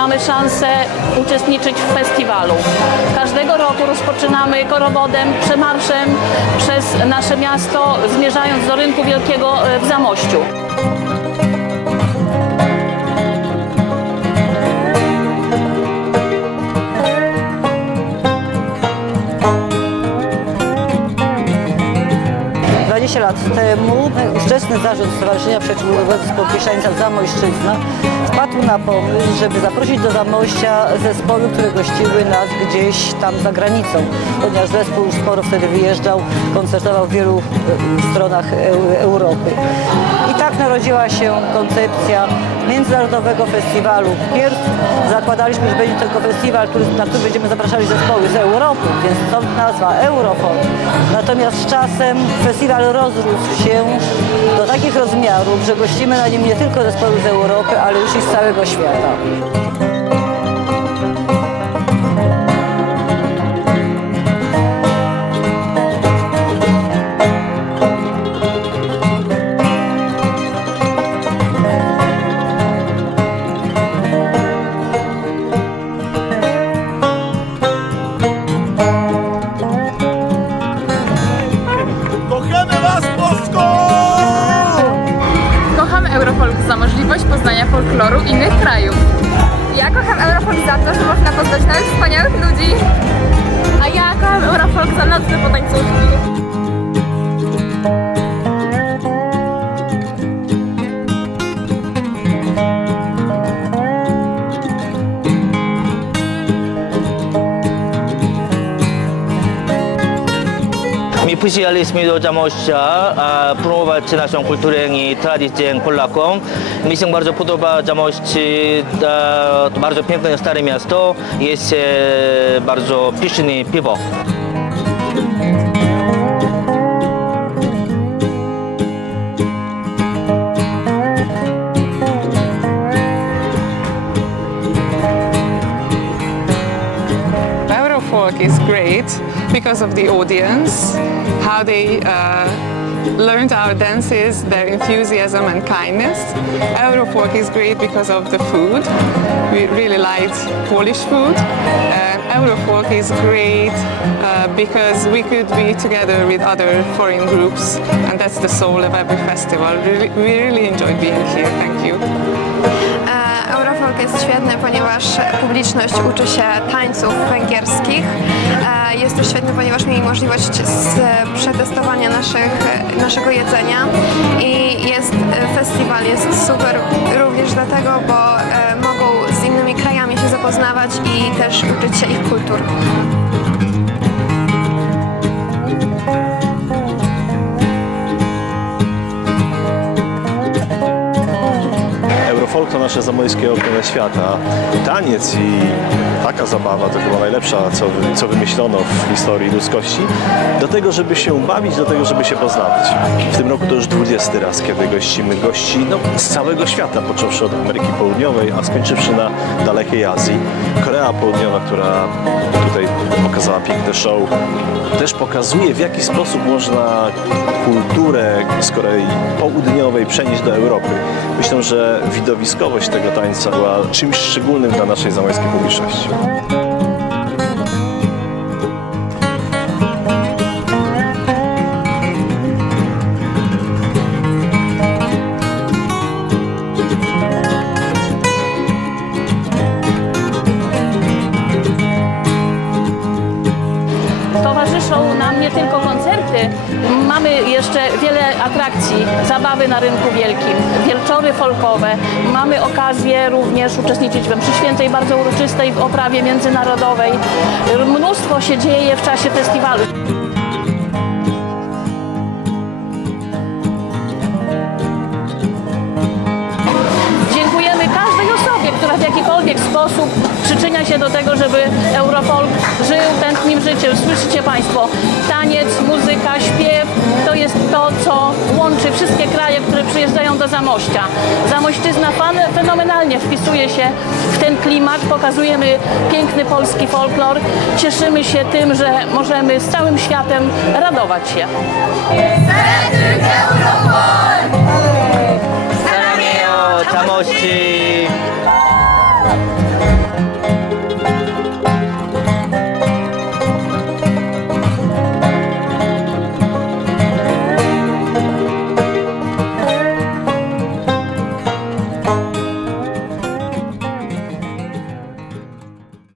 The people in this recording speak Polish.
mamy szansę uczestniczyć w festiwalu. Każdego roku rozpoczynamy korowodem, przemarszem przez nasze miasto, zmierzając do Rynku Wielkiego e, w Zamościu. 20 lat temu ówczesny zarząd Stowarzyszenia Przyjaciół Zespołu Pieszańca Zamojszczyzna wpadł na pomysł, żeby zaprosić do Zamościa zespoły, które gościły nas gdzieś tam za granicą, ponieważ zespół już sporo wtedy wyjeżdżał, koncertował w wielu e, stronach Eu- Europy. I tak narodziła się koncepcja międzynarodowego festiwalu. Pierw zakładaliśmy, że będzie tylko festiwal, który, na który będziemy zapraszali zespoły z Europy, więc stąd nazwa Eurofon. Natomiast z czasem festiwal rozrósł się do takich rozmiarów, że gościmy na nim nie tylko zespoły z Europy, ale już i z całego świata. Za możliwość poznania folkloru innych krajów. Ja kocham Eurofolk za to, że można poznać nowych wspaniałych ludzi. A ja kocham Eurofolk za nocne potańcówki. Przyjechaliśmy do Zamościa a promować naszą kulturę i tradycję Polakom. Mi się bardzo podoba e, to bardzo piękne stare miasto, jest e, bardzo pyszne piwo. Eurofolk is great because of the audience, how they uh, learned our dances, their enthusiasm and kindness. Eurofolk is great because of the food. We really liked Polish food. And Eurofolk is great uh, because we could be together with other foreign groups, and that's the soul of every festival. Really, we really enjoyed being here. Thank you. Eurofolk jest świetny, ponieważ publiczność uczy się tańców węgierskich. E, Jest to świetny, ponieważ mieli możliwość przetestowania naszych, naszego jedzenia i jest festiwal jest super również dlatego, bo e, mogą z innymi krajami się zapoznawać i też uczyć się ich kultur. To nasze zamojskie okno na świata. Taniec i taka zabawa to chyba najlepsza, co, co wymyślono w historii ludzkości. Do tego, żeby się bawić, do tego, żeby się poznawać. W tym roku to już 20 raz, kiedy gościmy gości no, z całego świata, począwszy od Ameryki Południowej, a skończywszy na dalekiej Azji. Korea Południowa, która tutaj pokazała piękne show, też pokazuje, w jaki sposób można kulturę z Korei Południowej przenieść do Europy. Myślę, że widowiskowość tego tańca była czymś szczególnym dla naszej zamojskiej publiczności. Towarzyszą nam nie tylko koncerty, mamy jeszcze wiele atrakcji, zabawy na rynku wielkim, wielczory folkowe. Mamy okazję również uczestniczyć we mszy świętej, bardzo uroczystej w oprawie międzynarodowej. Mnóstwo się dzieje w czasie festiwalu. W jakikolwiek sposób przyczynia się do tego, żeby Eurofolk żył tętnim życiem. Słyszycie Państwo, taniec, muzyka, śpiew to jest to, co łączy wszystkie kraje, które przyjeżdżają do Zamościa. Zamościzna fenomenalnie wpisuje się w ten klimat, pokazujemy piękny polski folklor, cieszymy się tym, że możemy z całym światem radować się. Salamio, Zamości!